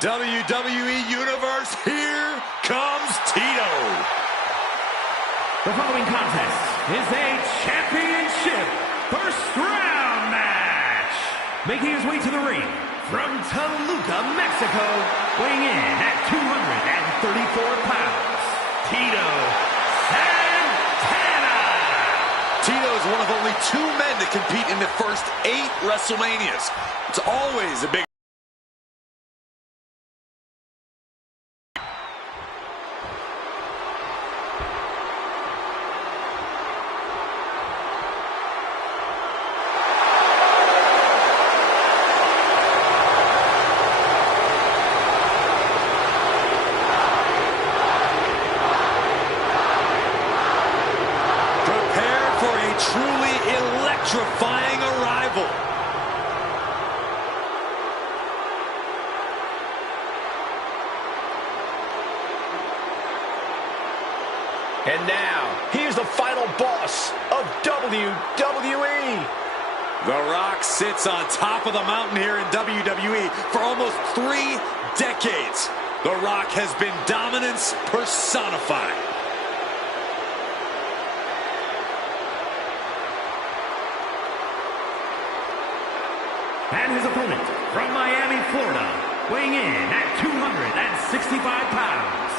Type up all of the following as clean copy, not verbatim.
WWE Universe, here comes Tito. The following contest is a championship first round match. Making his way to the ring from Toluca, Mexico, weighing in at 234 pounds, Tito Santana. Tito is one of only 2 men to compete in the first 8 WrestleManias. It's always a big truly electrifying arrival. And now, here's the final boss of WWE. The Rock sits on top of the mountain here in WWE for almost 3 decades. The Rock has been dominance personified. And his opponent from Miami, Florida, weighing in at 265 pounds,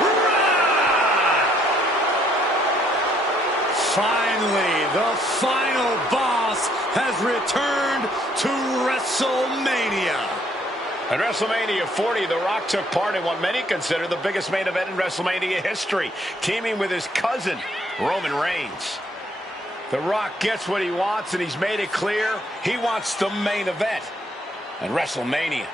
The Rock! Finally, the final boss has returned to WrestleMania. At WrestleMania 40, The Rock took part in what many consider the biggest main event in WrestleMania history, teaming with his cousin, Roman Reigns. The Rock gets what he wants, and he's made it clear he wants the main event at WrestleMania.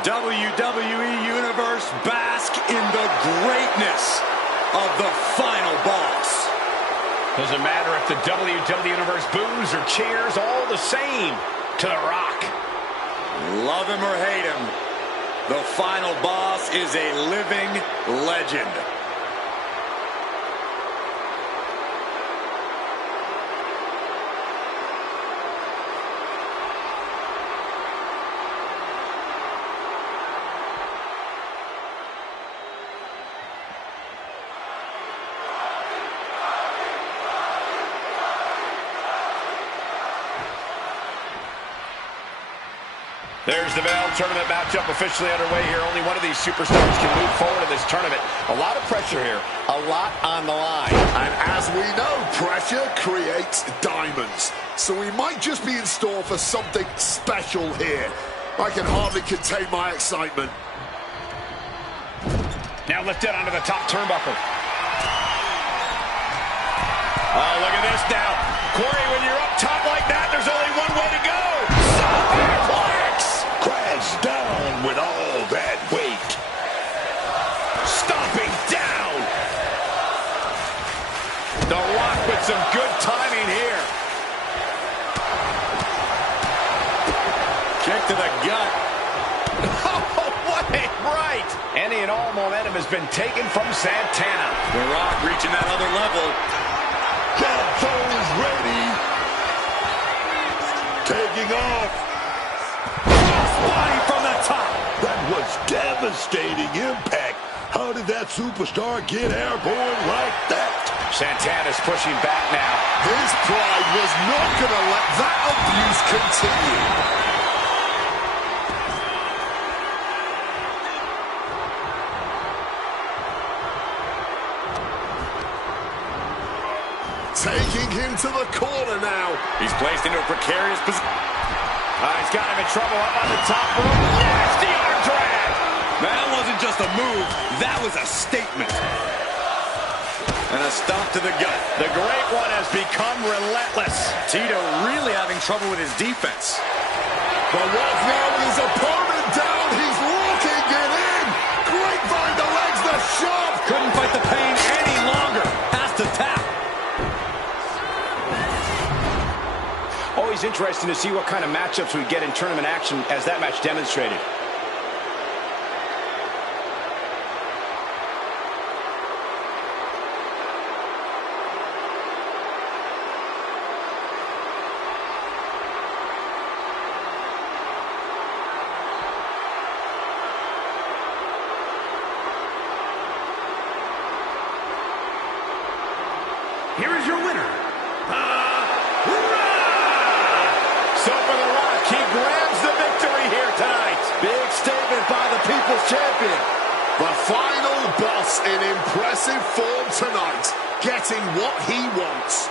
WWE Universe, bask in the greatness of the final boss. Doesn't matter if the WWE Universe boos or cheers, all the same to The Rock. Love him or hate him, the final boss is a living legend. There's the bell. Tournament matchup officially underway here. Only one of these superstars can move forward in this tournament. A lot of pressure here. A lot on the line. And as we know, pressure creates diamonds. So we might just be in store for something special here. I can hardly contain my excitement. Now lifted onto the top turnbuckle. Oh, look at this now. Corey, when you're up top like that, there's only one way to go. Superplex! Crash down with all that weight. Stomping down. The Rock with some good timing here. Kick to the gut. Oh, what a right. Any and all momentum has been taken from Santana. The Rock reaching that other level. Is ready. Taking off. Body from the top. That was devastating impact. How did that superstar get airborne like that? Santana's pushing back now. His pride was not going to let that abuse continue. dragging him to the corner now. He's placed into a precarious position. He's got him in trouble up on the top rope. Nasty arm drag. That wasn't just a move, that was a statement. And a stomp to the gut. The Great One has become relentless. Tito really having trouble with his defense. The Rock now with his opponent down. He's locking it in. Grapevine the legs, the shove. Couldn't fight the pain any longer. Has to tap. Always interesting to see what kind of matchups we get in tournament action, as that match demonstrated. Here is your winner, So for The Rock, he grabs the victory here tonight. Big statement by the People's Champion. The final boss in impressive form tonight, getting what he wants.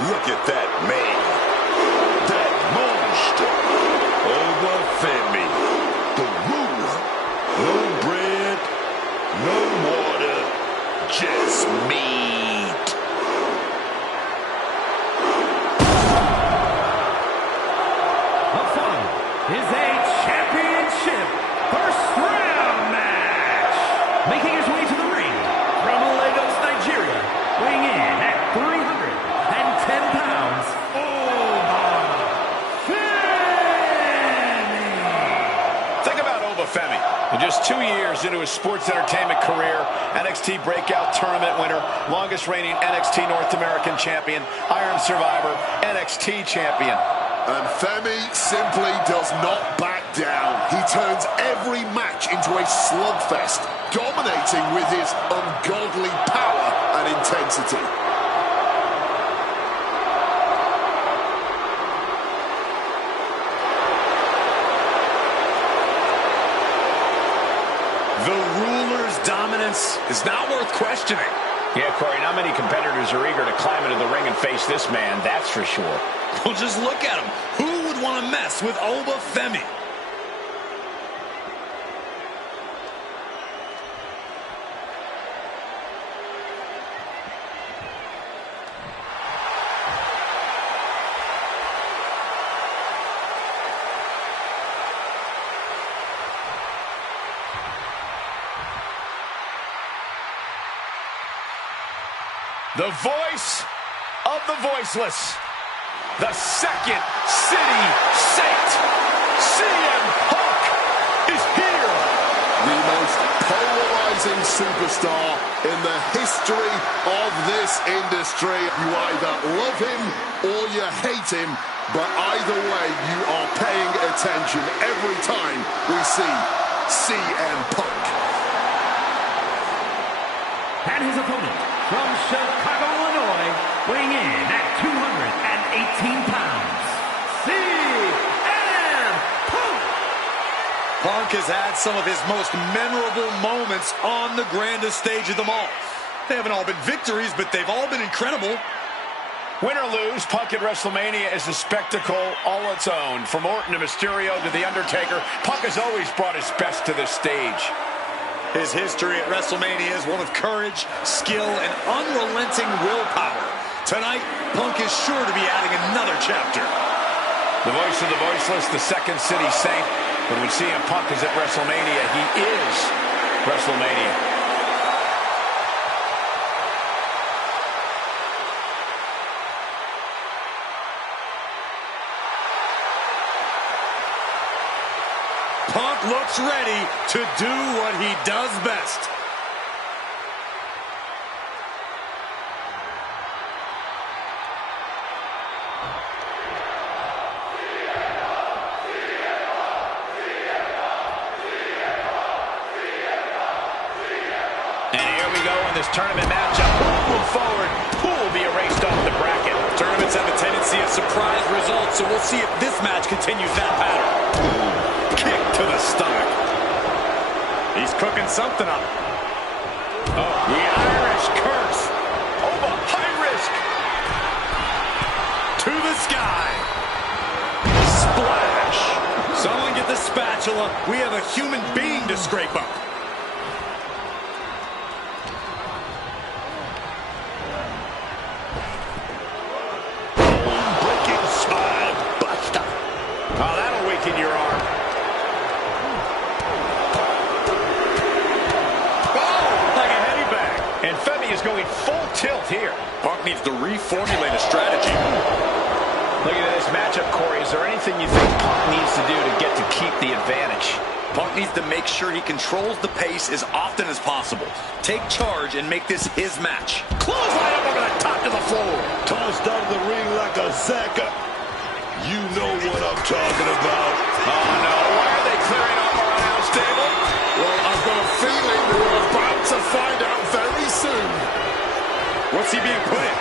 Look at that man, that monster, over Femi, the ruler. No bread, no water, just meat. The fun is a championship first round match. Making his way to the ring from Lagos, Nigeria, weighing in at 310 pounds, Obafemi. Think about Obafemi. In just 2 years into his sports entertainment career, NXT Breakout Tournament winner, longest reigning NXT North American champion, Iron Survivor, NXT champion. And Femi simply does not back down. He turns every match into a slugfest, dominating with his ungodly power and intensity. The ruler's dominance is not worth questioning. Yeah, Corey, not many competitors are eager to climb into the ring and face this man, that's for sure. Well, just look at him. Who would want to mess with Obafemi? The voice of the voiceless. The second city saint. CM Punk is here. The most polarizing superstar in the history of this industry. You either love him or you hate him, but either way, you are paying attention every time we see CM Punk. And his opponent from Chicago, Illinois, weighing in at 218 pounds, CM Punk. Punk has had some of his most memorable moments on the grandest stage of them all. They haven't all been victories, but they've all been incredible. Win or lose, Punk at WrestleMania is a spectacle all its own. From Orton to Mysterio to The Undertaker, Punk has always brought his best to this stage. His history at WrestleMania is one of courage, skill, and unrelenting willpower. Tonight, Punk is sure to be adding another chapter. The voice of the voiceless, the second city saint. But when CM Punk is at WrestleMania, he is WrestleMania. Punk looks ready to do what he does best. And here we go in this tournament matchup. Who will move forward? Who will be erased off the bracket? Tournaments have a tendency of surprise results, so we'll see if this match continues that pattern. Kick to the stomach. He's cooking something up. Oh, the Irish curse. Over high risk. To the sky. Splash. Someone get the spatula. We have a human being to scrape up. Breaking spine buster. Oh, that'll weaken your arm. And Femi is going full tilt here. Punk needs to reformulate a strategy. Looking at this matchup, Corey, is there anything you think Punk needs to do to get to keep the advantage? Punk needs to make sure he controls the pace as often as possible. Take charge and make this his match. Clothesline up over the top to the floor. Tossed out of the ring like a sacker. You know what I'm talking about. Oh, no. Why are they clearing off our announce table? Well, I've got a feeling we're about to find out very soon. What's he being put in?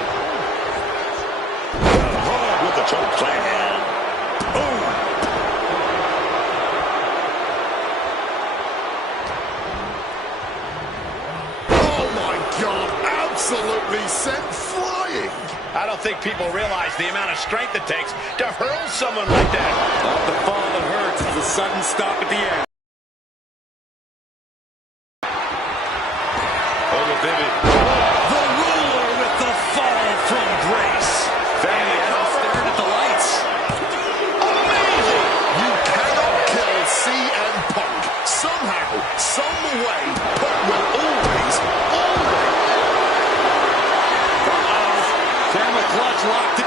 Hard with the choke slam. Boom. Oh, my God. Absolutely sent flying. I don't think think people realize the amount of strength it takes to hurl someone like that. The fall that hurts is a sudden stop at the end. The ruler with the fall from grace. Family Adams staring at the lights. Amazing! You cannot kill CM Punk. Somehow, some way, Punk will always. Sam the clutch locked it.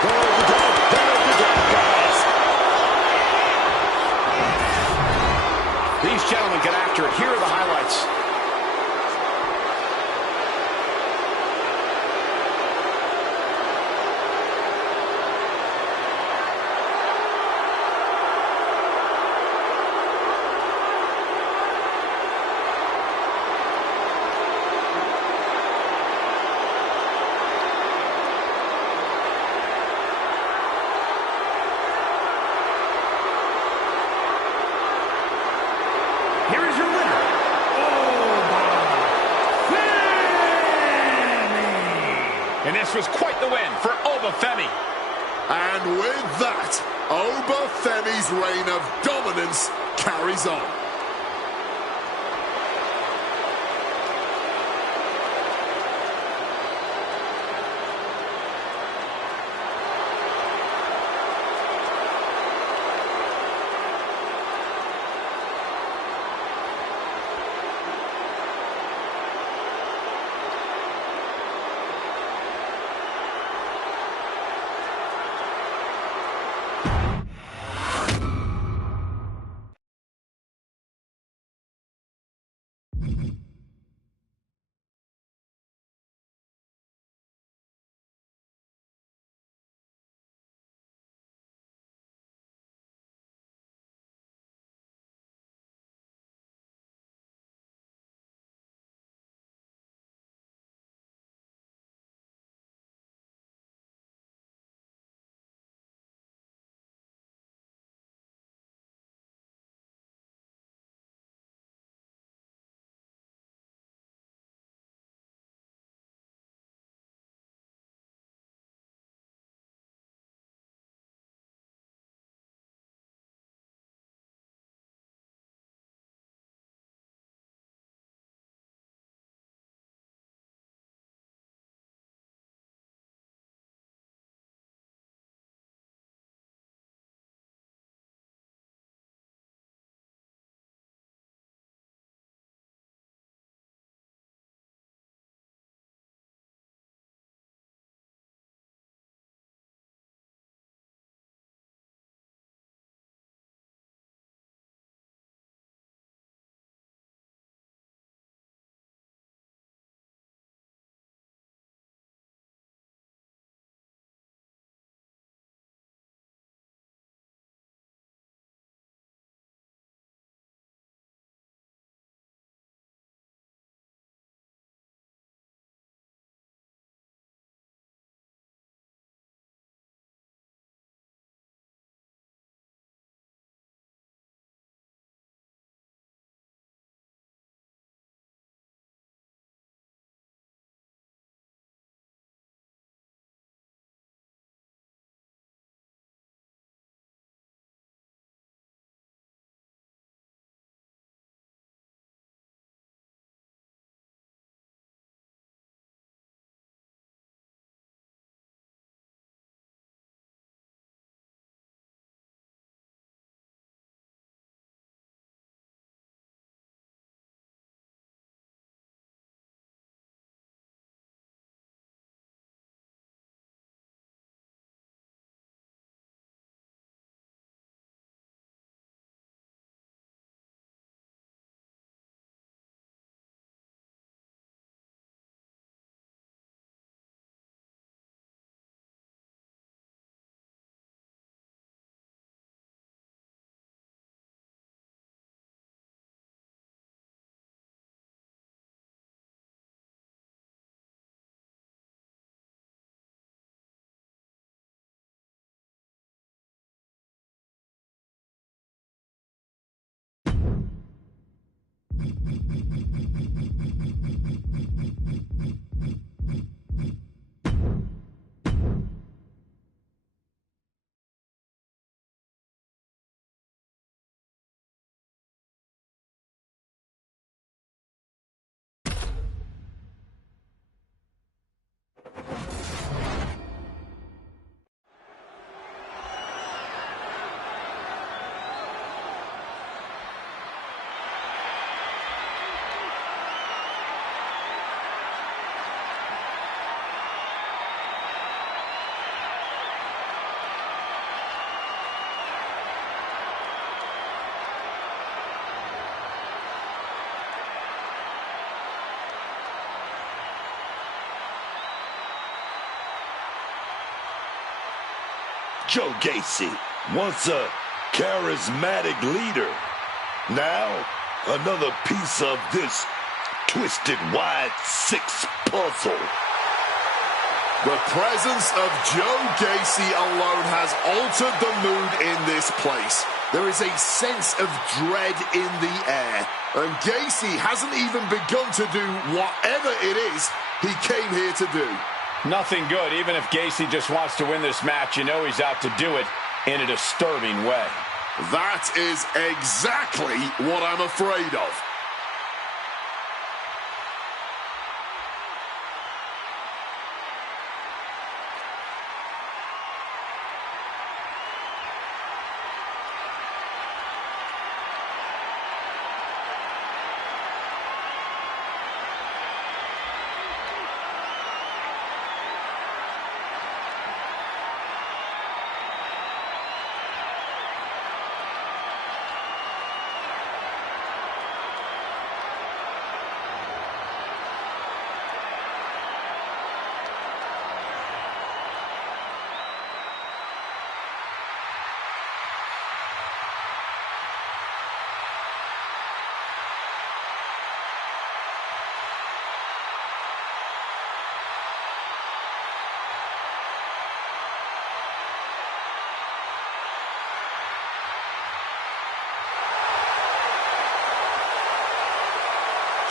These gentlemen get after it. Here are the highlights. Here is your winner, Femi. And this was quite the win for Femi. And with that, Femi's reign of dominance carries on. Joe Gacy, once a charismatic leader, now another piece of this twisted wide six puzzle. The presence of Joe Gacy alone has altered the mood in this place. There is a sense of dread in the air. And Gacy hasn't even begun to do whatever it is he came here to do. Nothing good. Even if Gacy just wants to win this match, you know he's out to do it in a disturbing way. That is exactly what I'm afraid of.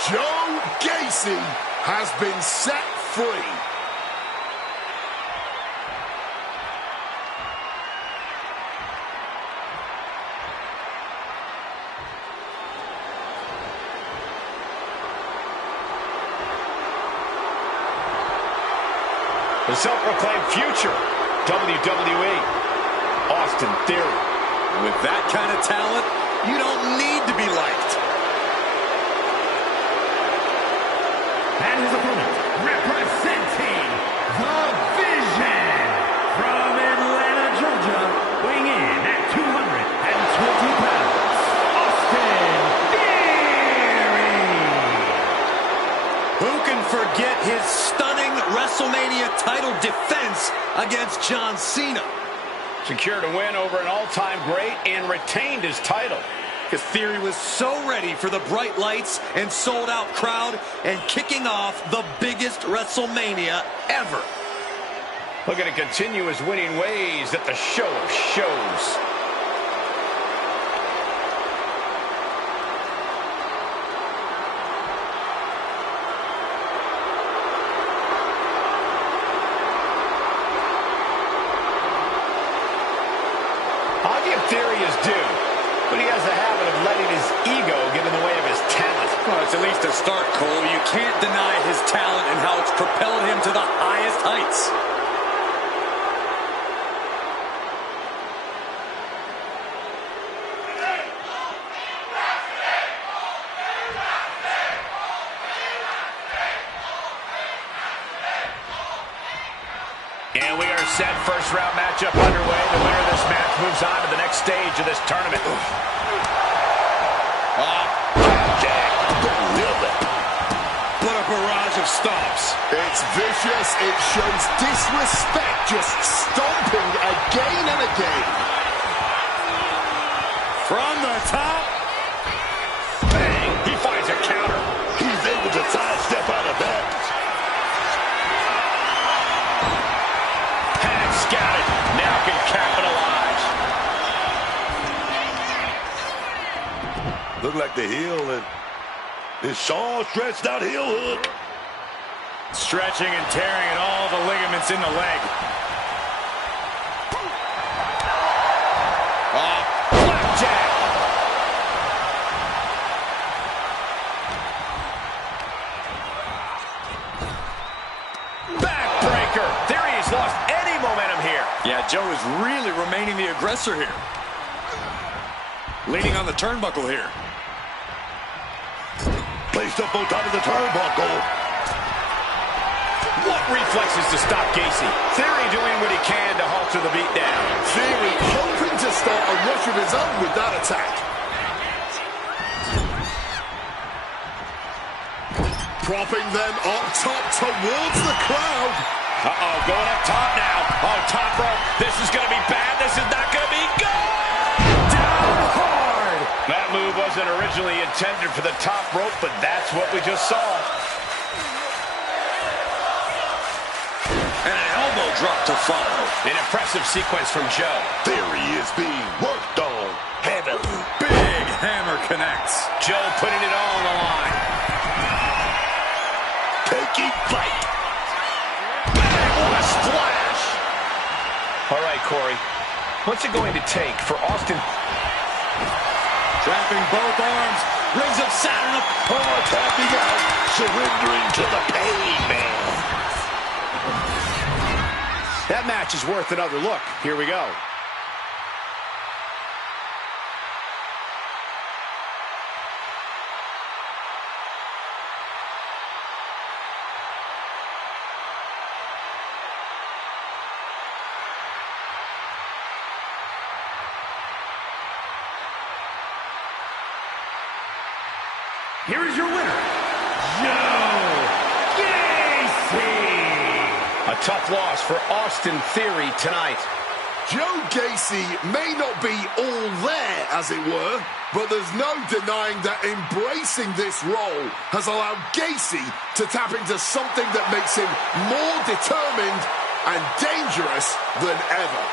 Joe Gacy has been set free. The self-proclaimed future WWE, Austin Theory. With that kind of talent, you don't need to be liked. And his opponent, representing the Vision, from Atlanta, Georgia, weighing in at 220 pounds, Austin Theory. Who can forget his stunning WrestleMania title defense against John Cena? Secured a win over an all-time great and retained his title. Because Theory was so ready for the bright lights and sold-out crowd and kicking off the biggest WrestleMania ever. Looking to continue his winning ways at the show of shows. I'll give Theory his due, but he has a habit of letting his ego get in the way of his talent. Well, it's at least a start, Cole. You can't deny his talent and how it's propelled him to the highest heights. And we are set. First round matchup underway. The winner of this match moves on to the next stage of this tournament. What a barrage of stomps. It's vicious. It shows disrespect, just stomping again and again. From the top. Bang! He finds a counter. He's able to sidestep out of that. Had scouted. Now can capitalize. Look like the heel and his Shaw stretched out heel hook. Stretching and tearing at all the ligaments in the leg. Flapjack. Backbreaker. Theory has lost any momentum here. Yeah, Joe is really remaining the aggressor here. Leaning on the turnbuckle here. Placed up on top of the turnbuckle. What reflexes to stop Gacy? Theory doing what he can to halter the beatdown. Theory hoping to start a rush of his own with that attack. Propping them up top towards the crowd. Uh-oh, going up top now. Oh, top rope. This is going to be bad. This is not going to be good. Down hard. That move wasn't originally intended for the top rope, but that's what we just saw. And an elbow drop to follow. An impressive sequence from Joe. Theory is being worked on heavily. Big hammer connects. Joe putting it all on the line. Taking flight. Bang, what a splash. All right, Corey. What's it going to take for Austin? Trapping both arms. Rings of Saturn up. Oh, tapping out. Surrendering to the pain, man. That match is worth another look. Here we go. Here is your winner, Joe Gacy. A tough loss for Austin Theory tonight. Joe Gacy may not be all there, as it were, but there's no denying that embracing this role has allowed Gacy to tap into something that makes him more determined and dangerous than ever.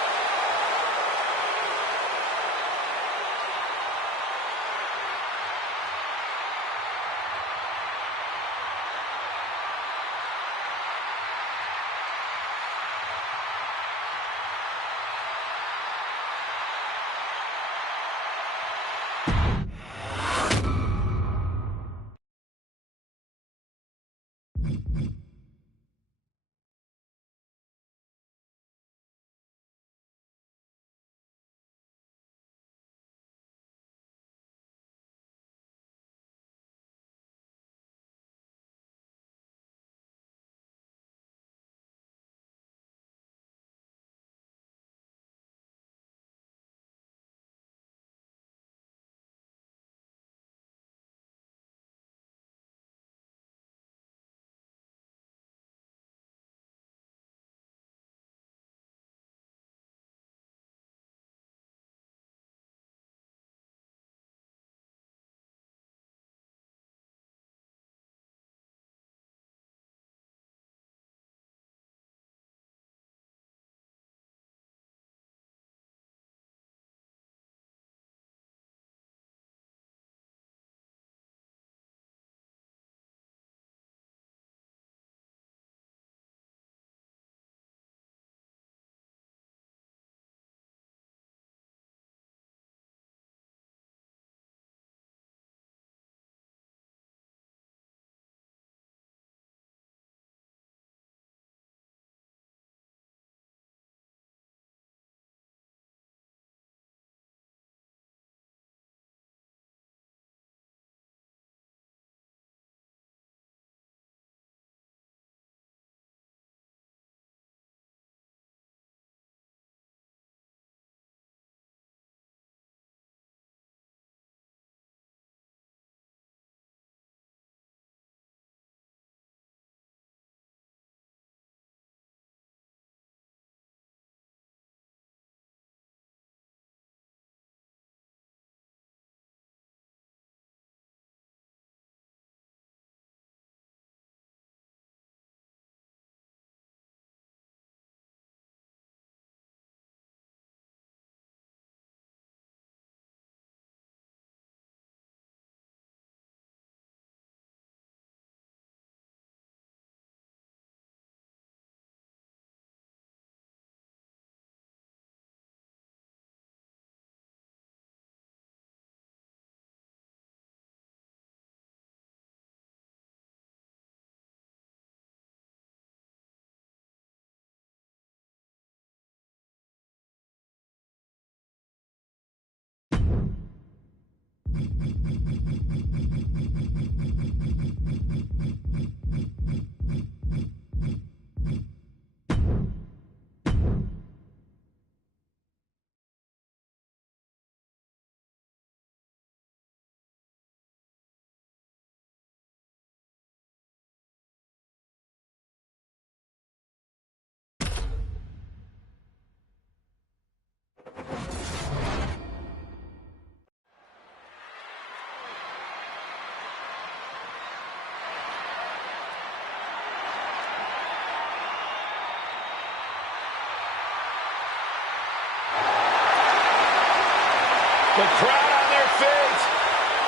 The crowd on their feet.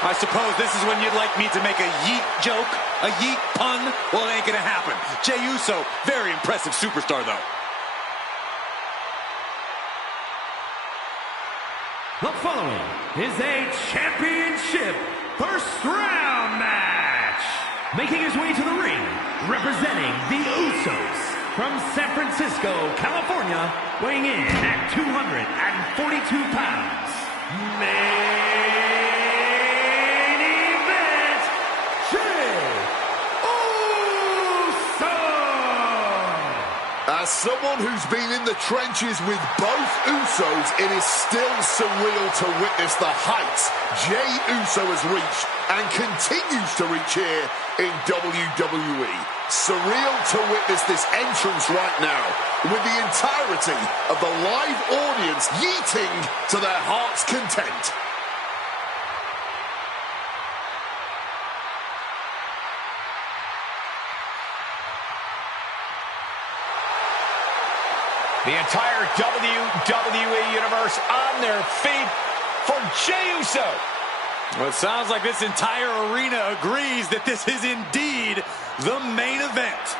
I suppose this is when you'd like me to make a yeet joke, a yeet pun. Well, it ain't gonna happen. Jey Uso, very impressive superstar, though. The following is a championship first round match. Making his way to the ring, representing the Usos from San Francisco, California, weighing in at 242 pounds. Main event, Jey Uso! As someone who's been in the trenches with both Usos, it is still surreal to witness the heights Jey Uso has reached and continues to reach here in WWE. Surreal to witness this entrance right now, with the entirety of the live audience yeeting to their heart's content. The entire WWE Universe on their feet for Jey Uso. Well, it sounds like this entire arena agrees that this is indeed the main event.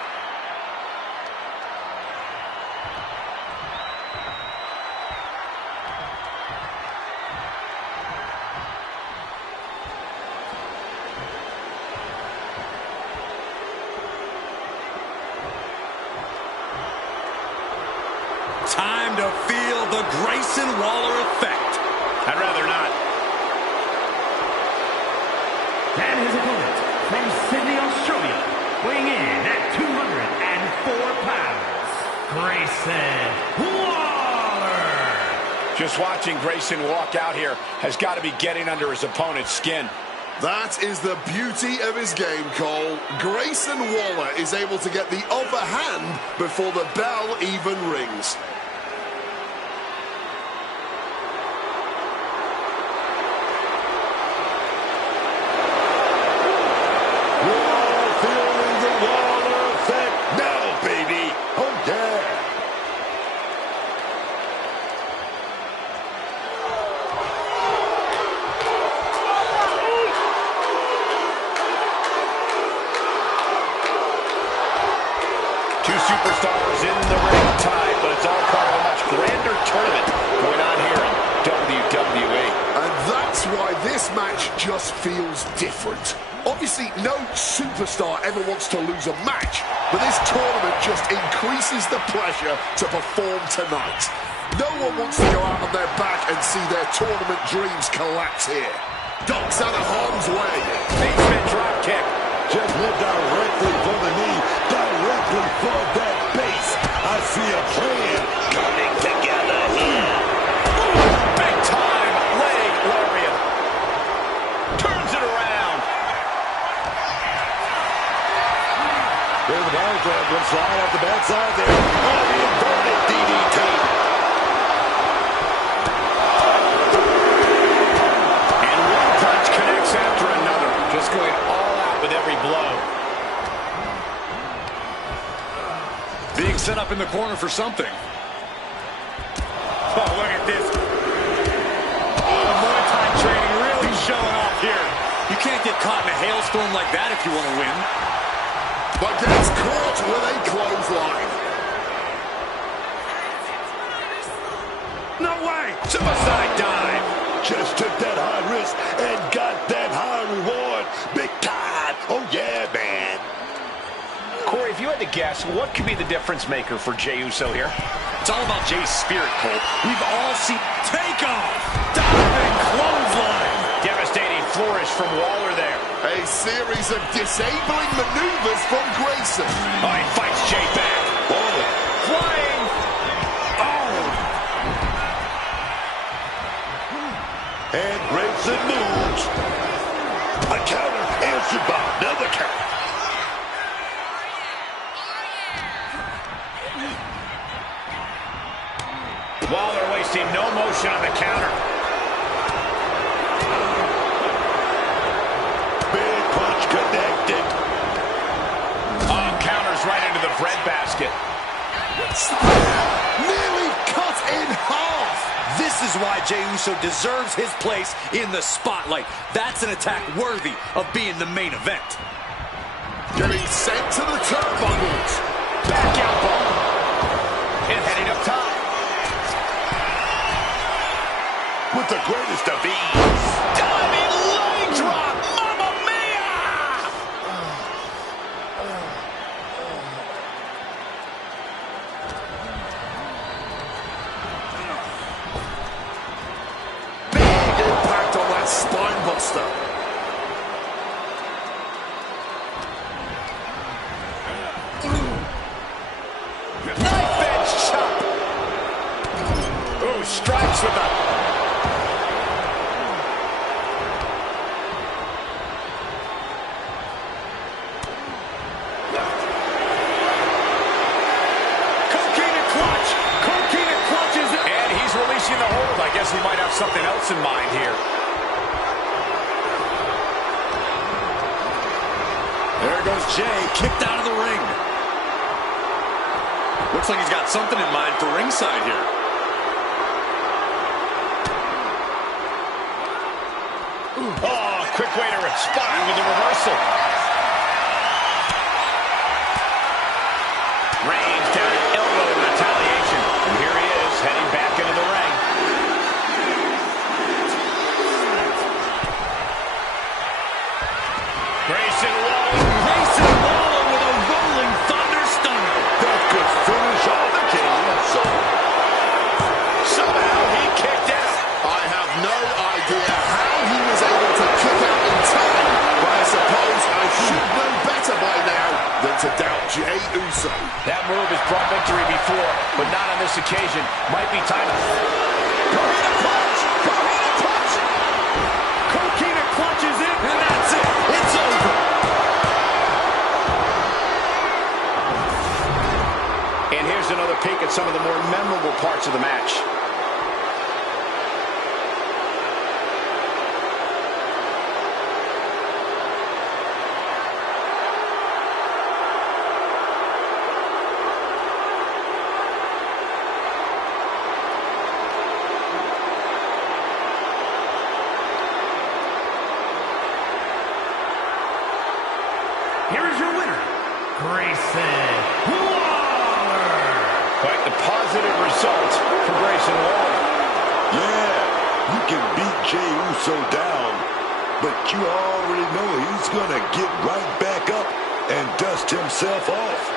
Time to feel the Grayson Waller effect. I'd rather not. And his opponent from Sydney, Australia, weighing in at 204 pounds, Grayson Waller. Just watching Grayson walk out here has got to be getting under his opponent's skin. That is the beauty of his game, Cole. Grayson Waller is able to get the upper hand before the bell even rings. Two superstars in the ring tied, but it's all part of a much grander tournament going on here in WWE. And that's why this match just feels different. Obviously, no superstar ever wants to lose a match, but this tournament just increases the pressure to perform tonight. No one wants to go out on their back and see their tournament dreams collapse here. Ducks out of harm's way. Basement drop kick. Just went directly for the knee, directly for that base. I see a plan coming together here. Big time leg lariat. Turns it around. There's the body trap. One slide off the backside there. Oh, the inverted DDT. And one punch connects after another. Just going all out with every blow. Being set up in the corner for something. Oh, look at this. The Muay Thai training really showing off here. You can't get caught in a hailstorm like that if you want to win. But gets caught with a clothesline. No way. Suicide dive. Just took that high risk and got that high reward. Big time. Oh, yeah, man. Corey, if you had to guess, what could be the difference maker for Jey Uso here? It's all about Jey's spirit, Cole. We've all seen takeoff, diving, clothesline. Devastating flourish from Waller there. A series of disabling maneuvers from Grayson. Oh, he fights Jey back. Oh, Flying. Oh. and Grayson moves. A counter answered by another counter. Waller wasting no motion on the counter. Big punch connected. Oh, counters right into the breadbasket. Nearly cut in half. This This is why Jey Uso deserves his place in the spotlight. That's an attack worthy of being the main event. Getting sent to the turnbuckles. Back elbow. And heading up top. With the greatest of ease. Diving leg drop. Mamma mia! Big impact on that spine buster. Knife edge chop. Ooh, strikes with a... Releasing the hold. I guess he might have something else in mind here. There goes Jey, kicked out of the ring. Looks like he's got something in mind for ringside here. Oh, quick way to respond with the reversal. Reigns down an elbow in retaliation. And here he is, heading back into the ring. Grayson Waller with a rolling thunder stunner. That could finish off the King. Somehow he kicked out. I have no idea how he was able to kick out in time, but I suppose I should know better by now than to doubt Jey Uso. That move has brought victory before, but not on this occasion. Might be time to... Coquina punch! Coquina punch! Coquina clutches it, and that's it. It's over. And here's another peek at some of the more memorable parts of the match. Here is your winner, Grayson Waller. Quite the positive result for Grayson Waller. Yeah, you can beat Jey Uso down, but you already know he's going to get right back up and dust himself off.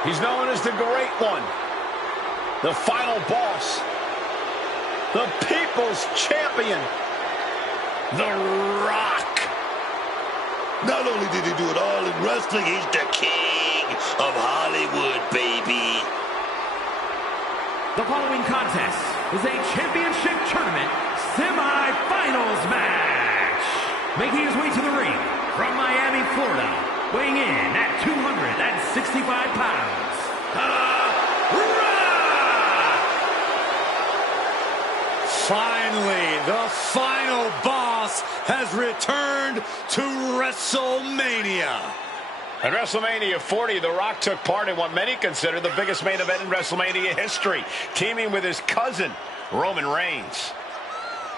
He's known as the Great One, the Final Boss, the People's Champion, The Rock. Not only did he do it all in wrestling, he's the king of Hollywood, baby. The following contest is a championship tournament semi-finals match. Making his way to the ring from Miami, Florida, weighing in at 265 pounds, The Rock! Finally, the final boss has returned to WrestleMania. At WrestleMania 40, The Rock took part in what many consider the biggest main event in WrestleMania history, teaming with his cousin, Roman Reigns.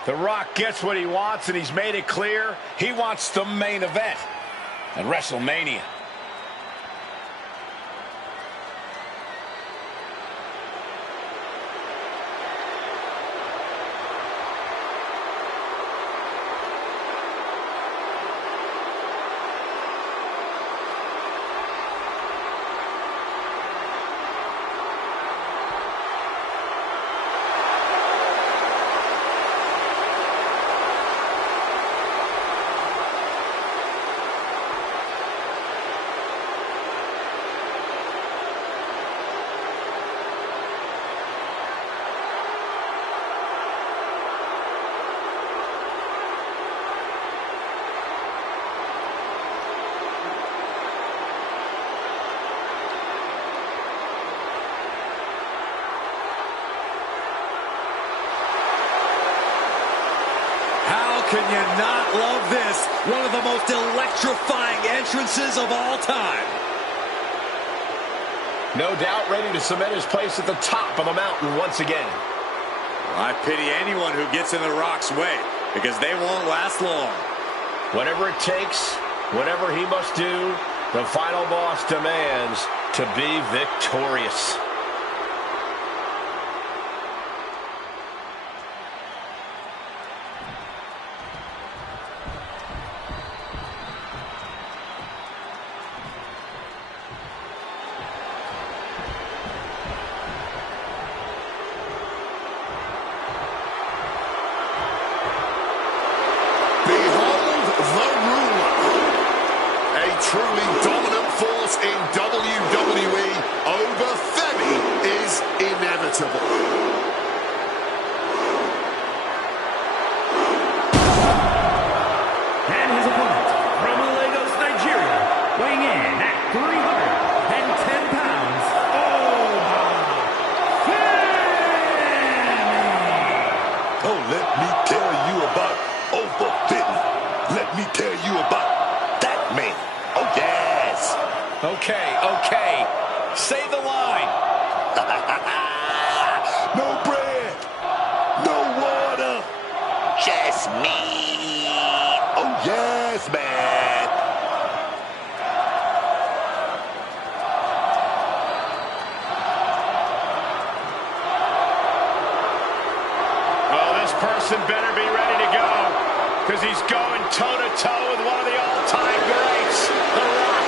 The Rock gets what he wants, and he's made it clear he wants the main event at WrestleMania. Can you not love this? One of the most electrifying entrances of all time. No doubt ready to cement his place at the top of the mountain once again. I pity anyone who gets in The Rock's way, because they won't last long. Whatever it takes, whatever he must do, the final boss demands to be victorious. Truly dominant force in WWE over Femi is inevitable. And his opponent from Lagos, Nigeria, weighing in at 310 pounds, Femi! Oh, let me tell you about Over Femi. Let me tell you about that man. Oh, yes. Okay. Say the line. No bread. No water. Just me. Oh, yes, man. Oh, this person better be ready to go, because he's going toe-to-toe with one of the all-time greats, The Rock.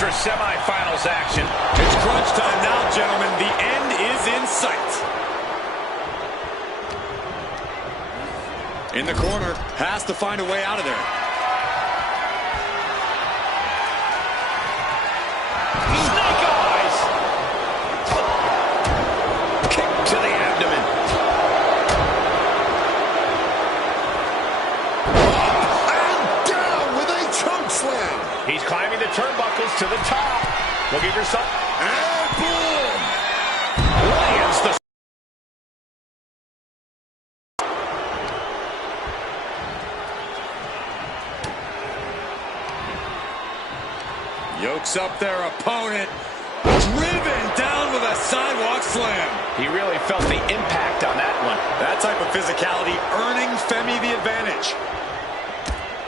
extra semifinals action. It's crunch time now, gentlemen. The end is in sight. In the corner, has to find a way out of there. Snake eyes. Kick to the abdomen. And down with a choke slam. He's climbing the turnbuckles to the top. Looking for something. And boom. Lands the... Yokes up their opponent. Driven down with a sidewalk slam. He really felt the impact on that one. That type of physicality earning Femi the advantage.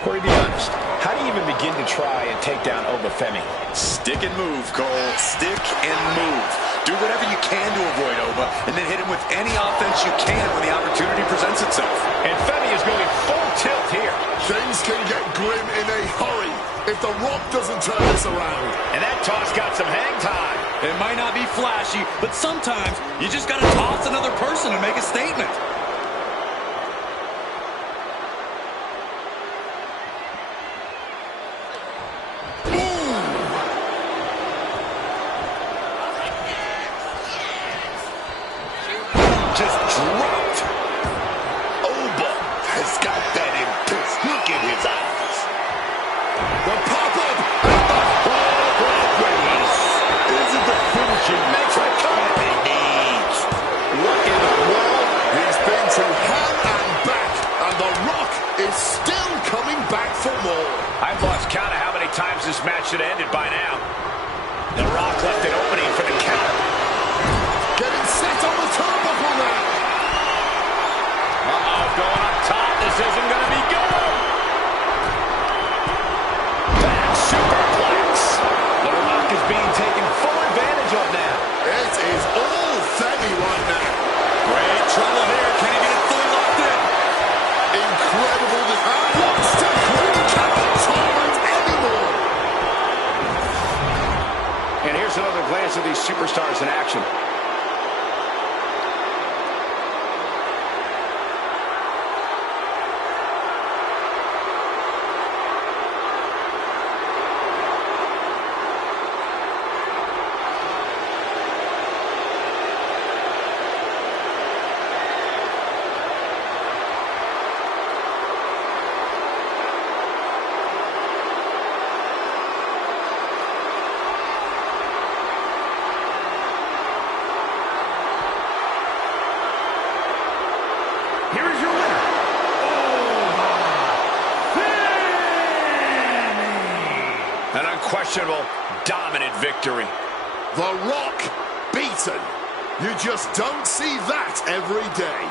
Corey, be honest. How do you even begin to try and take down Femi? Stick and move, Cole. Stick and move. Do whatever you can to avoid Oba, and then hit him with any offense you can when the opportunity presents itself. And Femi is going full tilt here. Things can get grim in a hurry if The Rock doesn't turn this around. And that toss got some hang time. It might not be flashy, but sometimes you just got to toss another person to make a statement. Just dropped. Oba has got that intense look in his eyes. The pop-up and the forward race. Isn't the finishing Makes a comeback. he needs? What in the world? He's been to hell and back, and The Rock is still coming back for more. I've lost count of how many times this match should have ended by now. The Rock left an opening for the counter. Getting set on the turnbuckle now. Uh-oh, going up top. This isn't going to be good. Back superplex. The Rock is being taken full advantage of now. It is all Femi right now. Great trouble here. Can he get it fully locked in? Incredible. And wants to quit. Cannot tolerate anymore. And here's another glance at these superstars in action. Here is your winner, An unquestionable, dominant victory. The Rock beaten. You just don't see that every day.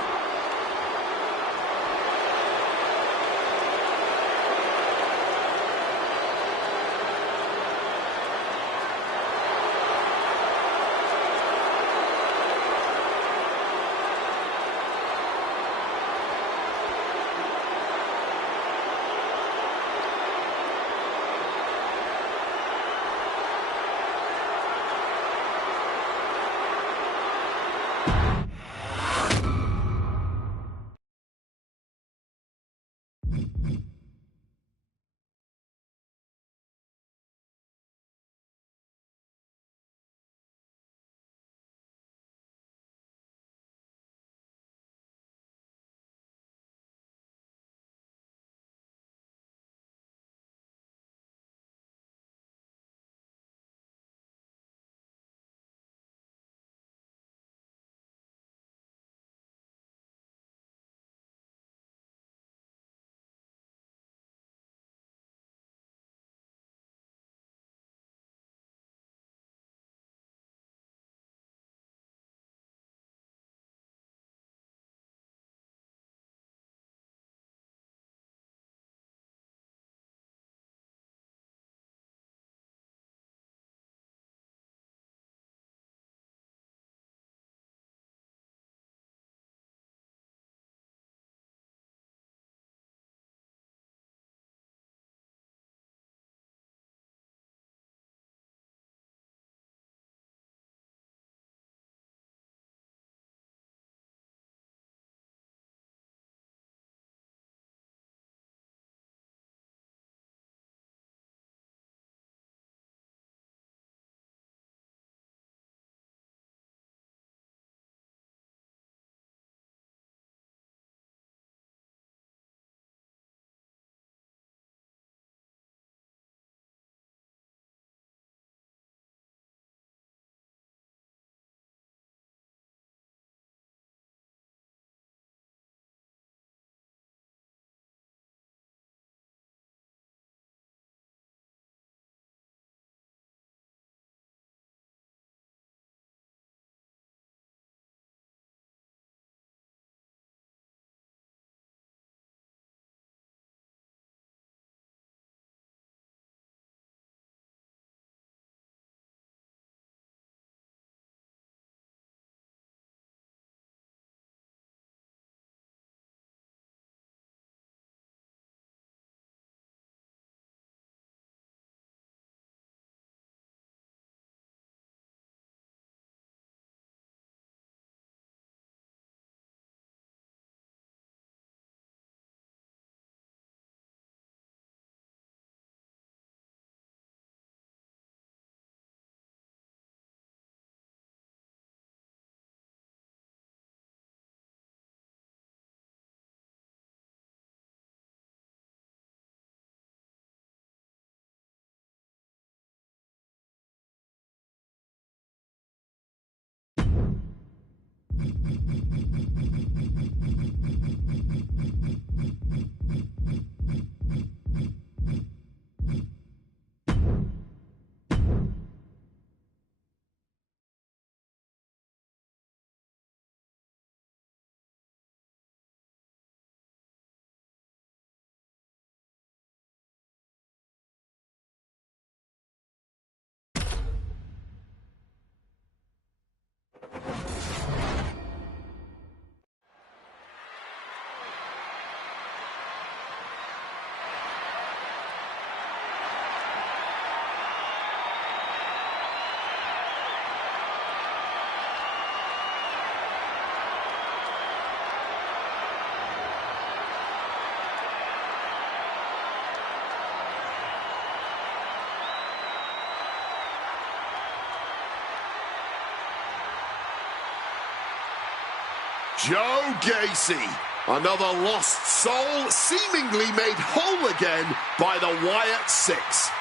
Joe Gacy, another lost soul, seemingly made whole again by the Wyatt Six.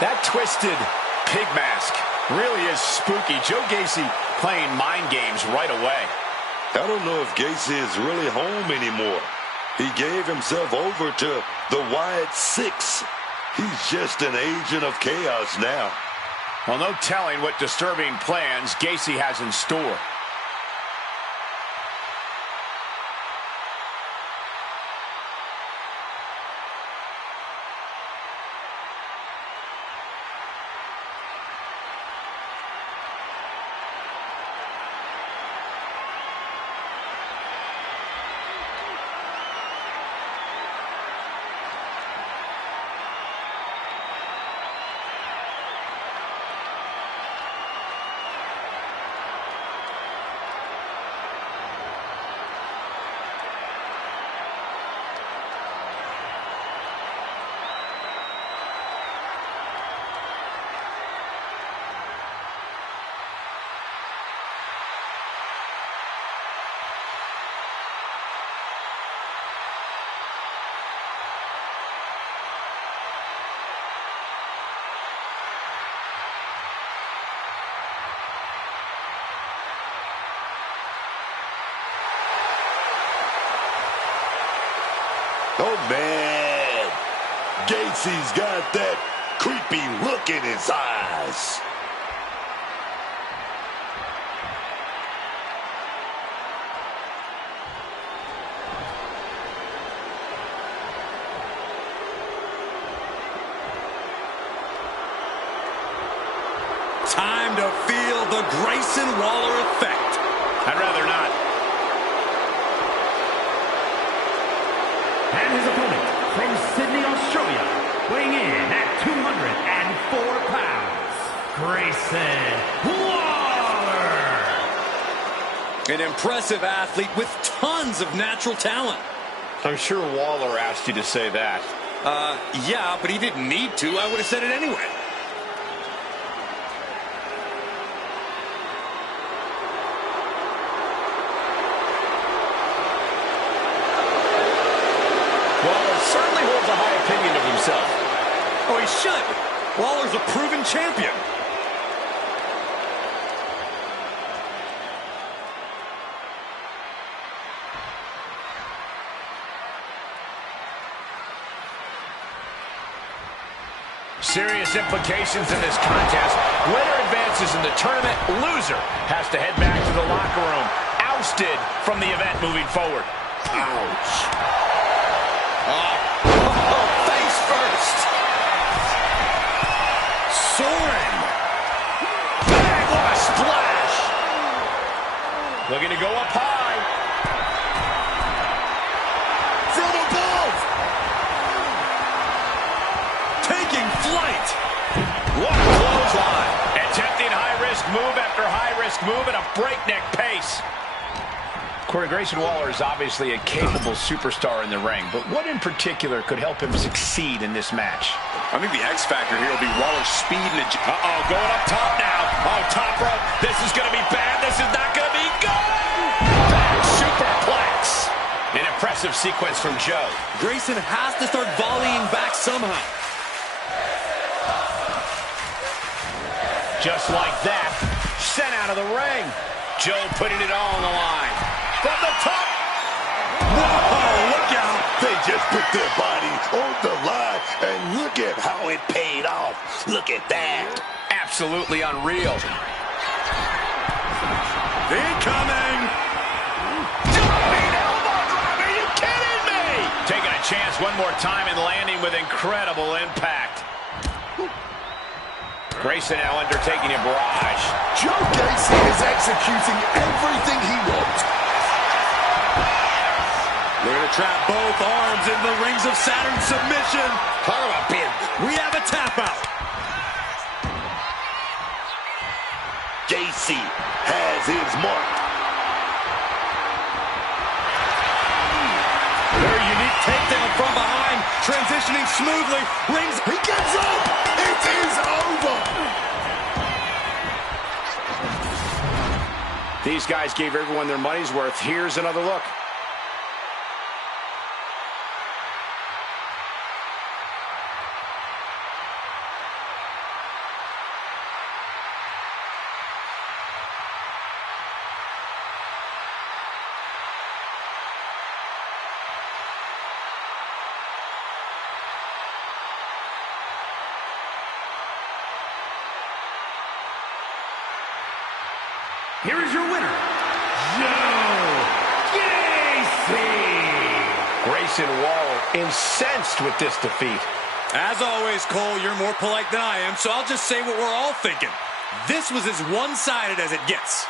That twisted pig mask really is spooky. Joe Gacy playing mind games right away. I don't know if Gacy is really home anymore. He gave himself over to the Wyatt Six. He's just an agent of chaos now. Well, no telling what disturbing plans Gacy has in store. Oh, man. Gacy's got that creepy look in his eyes. Time to feel the Grayson Waller effect. I'd rather not. And his opponent from Sydney, Australia, weighing in at 204 pounds, Grayson Waller. An impressive athlete with tons of natural talent. I'm sure Waller asked you to say that. Yeah, but he didn't need to. I would have said it anyway. Certainly holds a high opinion of himself. Oh, he should. Waller's a proven champion. Serious implications in this contest. Winner advances in the tournament. Loser has to head back to the locker room. Ousted from the event moving forward. Ouch. Face first. Soaring. Bang, what a splash. Looking to go up high. From above. Taking flight. What a clothesline. Attempting high-risk move after high-risk move at a breakneck pace. Corey, Grayson Waller is obviously a capable superstar in the ring, but what in particular could help him succeed in this match? I think the X factor here will be Waller's speed and agility. Uh-oh, going up top now. Oh, top rope. This is going to be bad. This is not going to be good. Back superplex. An impressive sequence from Joe. Grayson has to start volleying back somehow. Just like that, sent out of the ring. Joe putting it all on the line. From the top. Whoa, look out. They just put their body on the line, and look at how it paid off. Look at that. Absolutely unreal. Incoming! Jumping elbow drop, are you kidding me? Taking a chance one more time and landing with incredible impact. Grayson now undertaking a barrage. Joe Gacy is executing everything he wants. They're going to trap both arms into the rings of Saturn submission. Talk about pin. We have a tap out. Gacy has his mark. Very unique takedown from behind, transitioning smoothly. Rings. He gets up. It is over. These guys gave everyone their money's worth. Here's another look. Here is your winner, Joe Gacy. Grayson Waller incensed with this defeat. As always, Cole, you're more polite than I am, so I'll just say what we're all thinking. This was as one-sided as it gets.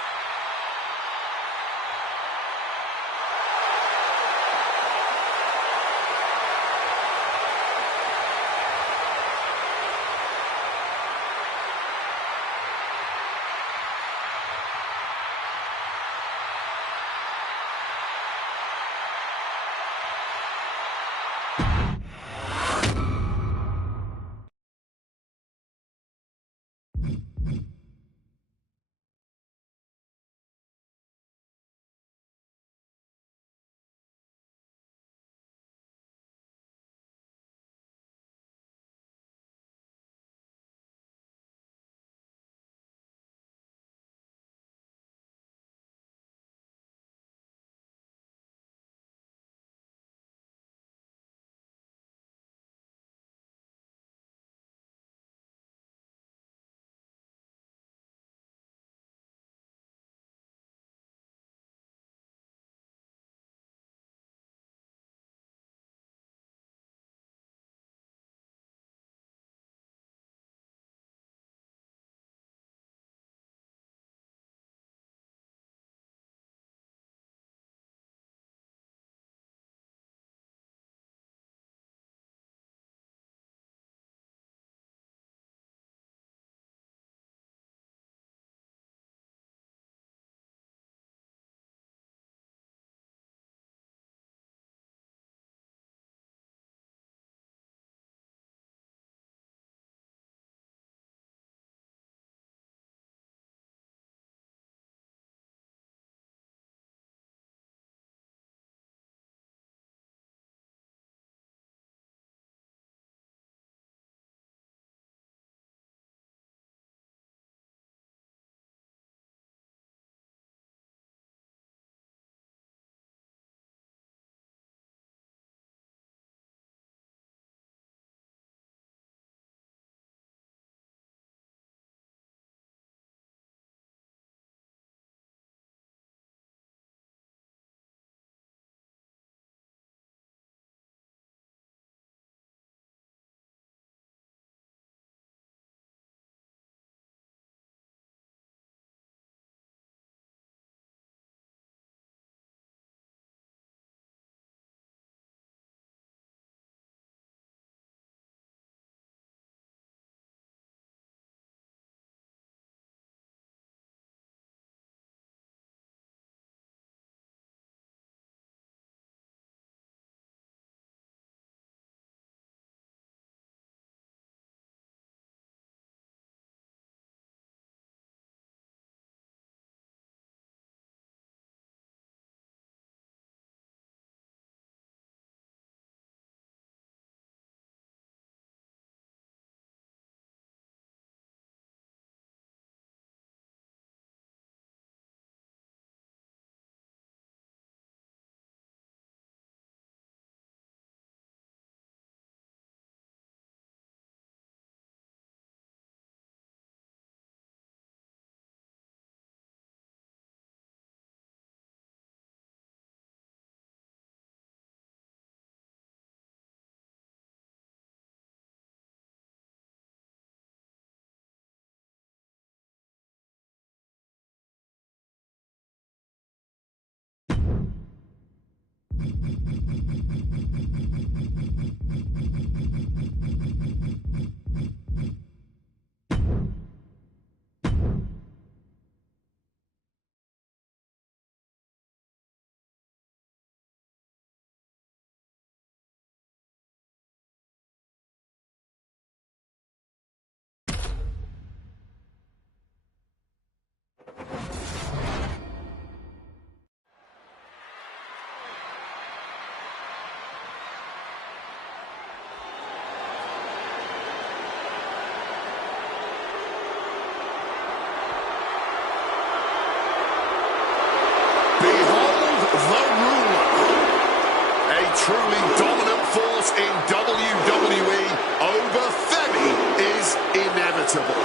truly dominant force in WWE over Femi is inevitable.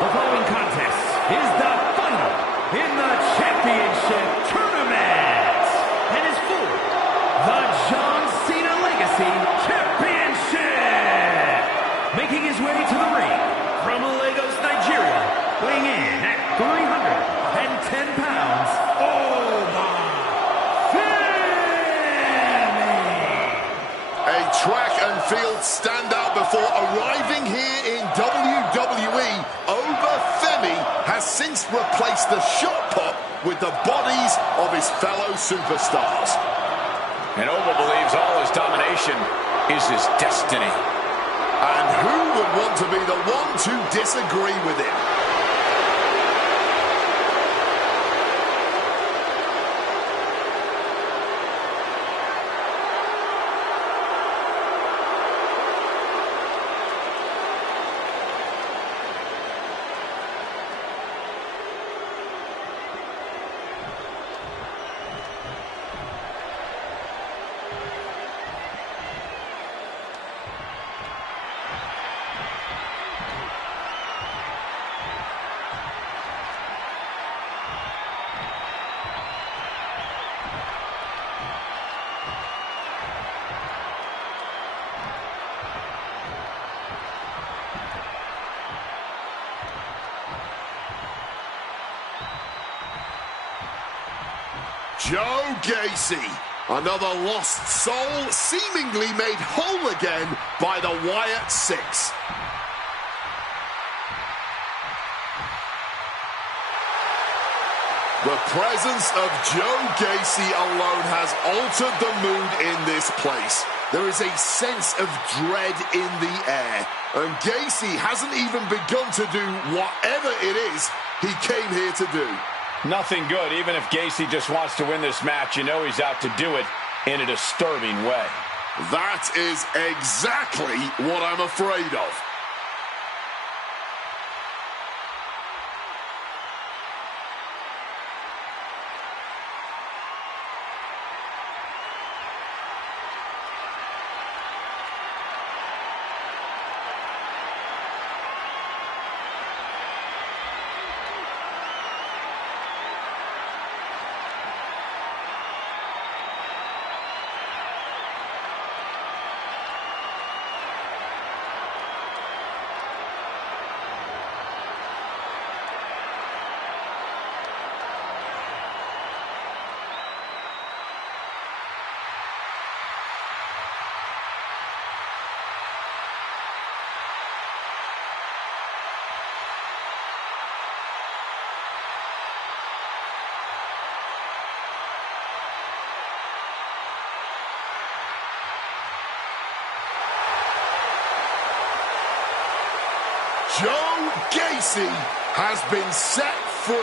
The following contest is the final in the championship tournament and is for the John Cena Legacy Championship. Making his way to the ring from Lagos, Nigeria, weighing in at 310 pounds, A track and field standout before arriving here in WWE, Femi has since replaced the shot put with the bodies of his fellow superstars. And Oba believes all his domination is his destiny. And who would want to be the one to disagree with him? Joe Gacy, another lost soul, seemingly made whole again by the Wyatt Six. The presence of Joe Gacy alone has altered the mood in this place. There is a sense of dread in the air, and Gacy hasn't even begun to do whatever it is he came here to do. Nothing good. Even if Gacy just wants to win this match, you know he's out to do it in a disturbing way. That is exactly what I'm afraid of. Joe Gacy has been set free.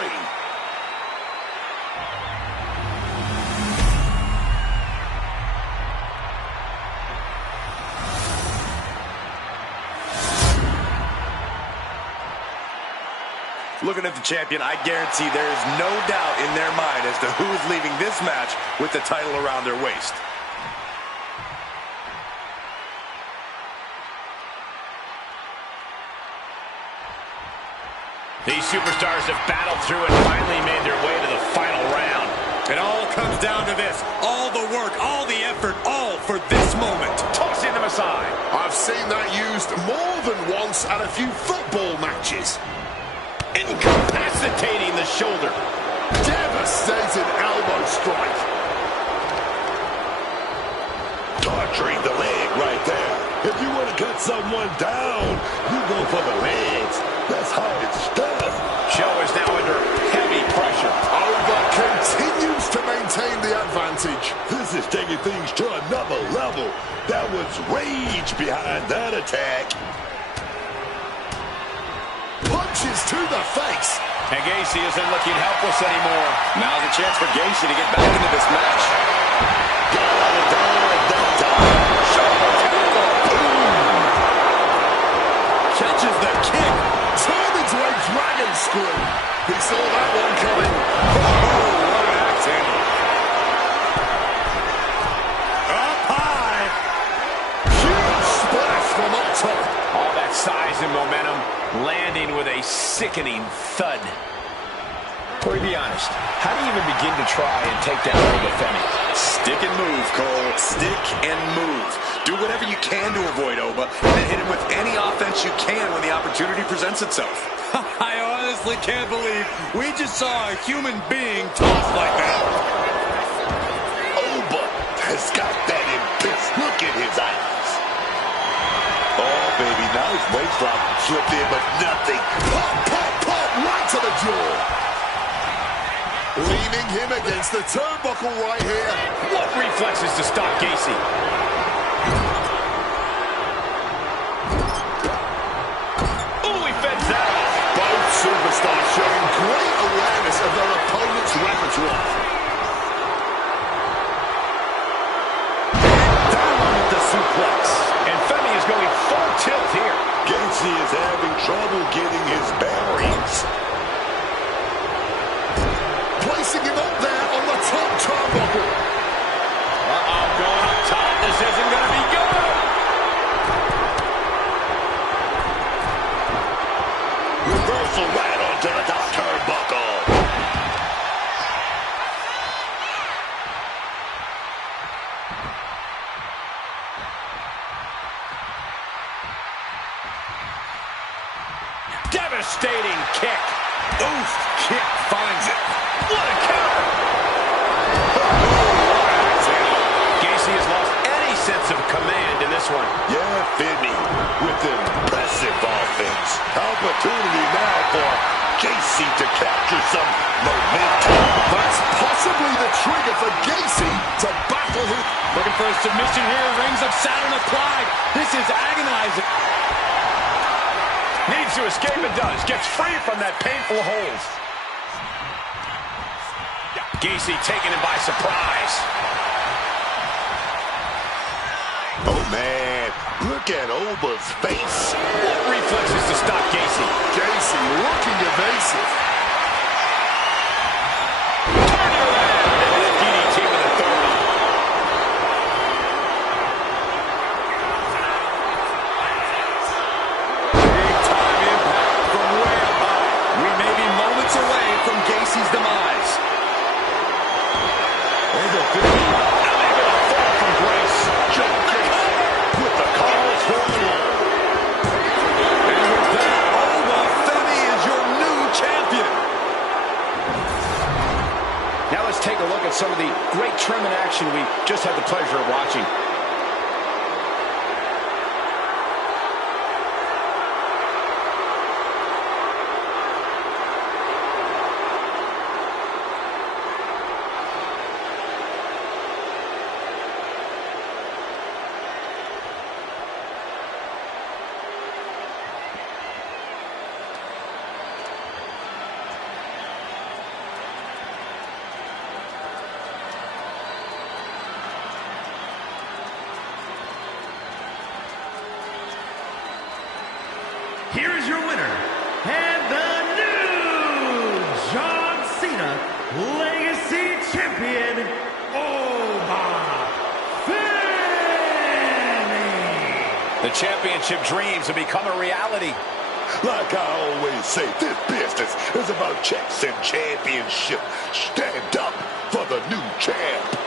Looking at the champion, I guarantee there is no doubt in their mind as to who is leaving this match with the title around their waist. These superstars have battled through and finally made their way to the final round. It all comes down to this. All the work, all the effort, all for this moment. Tossing them aside. I've seen that used more than once at a few football matches. Incapacitating the shoulder. Devastating elbow strike. Torturing the leg right there. If you want to cut someone down, you go for the legs. That's how it's done. Joe is now under heavy pressure. Oba continues to maintain the advantage. This is taking things to another level. That was rage behind that attack. Punches to the face. And Gacy isn't looking helpless anymore. Now's a chance for Gacy to get back into this match. Got it down like that time. Shoulder tackle. Boom. Catches the kick. Turned into a dragon screw. This top. All that size and momentum landing with a sickening thud. Corey, be honest, how do you even begin to try and take down Oba? Stick and move, Cole. Stick and move. Do whatever you can to avoid Oba, and then hit him with any offense you can when the opportunity presents itself. I honestly can't believe we just saw a human being tossed like that. Oba has got that intense look in his eyes. Oh, baby, now his waist lock slipped in, but nothing. Pop, pop, pop, right to the jaw. Leaning him against the turnbuckle right here. What reflexes to stop Gacy? Ooh, he feds that off. Both superstars showing great awareness of their opponent's repertoire. Down with the suplex. And Femi is going full tilt here. Gacy is having trouble getting his bearings. Placing him up there on the top turnbuckle. Uh-oh, going up top. This isn't going to be good. Reversal right onto the top turnbuckle. Devastating kick. Oof, kick finds it. What a counter. Gacy has lost any sense of command in this one. Yeah, Finney with impressive offense. Opportunity now for Gacy to capture some momentum. That's possibly the trigger for Gacy to battle him. Looking for a submission here. Rings of Saturn applied. This is agonizing. Needs to escape and does. Gets free from that painful hold. Gacy taking him by surprise. Oh, man. Look at Oba's face. What reflexes to stop Gacy? Gacy looking evasive. Turn it around. And a DDT with authority. Big time impact from way up high. We may be moments away from Gacy's demise. Oba Finney Now making a fall from grace. Joe Gacy with the calls for the win. And with that, Oba Femi is your new champion. Now let's take a look at some of the great trim in action we just had the pleasure of watching. Here is your winner, and the new John Cena Legacy Champion, Oba Femi. The championship dreams have become a reality. Like I always say, this business is about checks and championship. Stand up for the new champ.